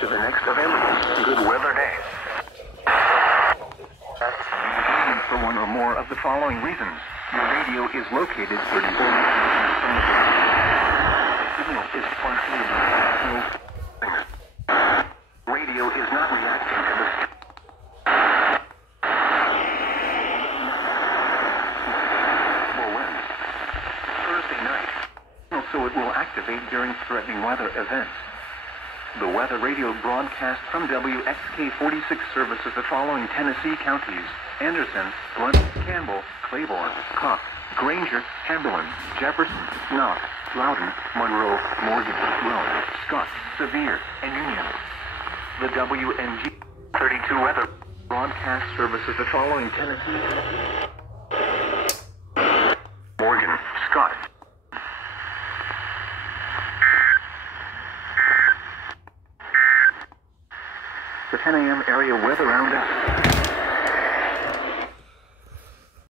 to the next available good weather day. For one or more of the following reasons. Your radio is located 34 meters from the ground. The signal is partially radio is not reacting to the Thursday night. So it will activate during threatening weather events. The weather radio broadcast from WXK-46 services the following Tennessee counties: Anderson, Blunt, Campbell, Claiborne, Cox, Granger, Hamlin, Jefferson, Knox, Loudoun, Monroe, Morgan, Rome, Scott, Sevier, and Union. The WNG 32 weather broadcast services the following Tennessee: Morgan, Scott. The 10 a.m. area weather roundup.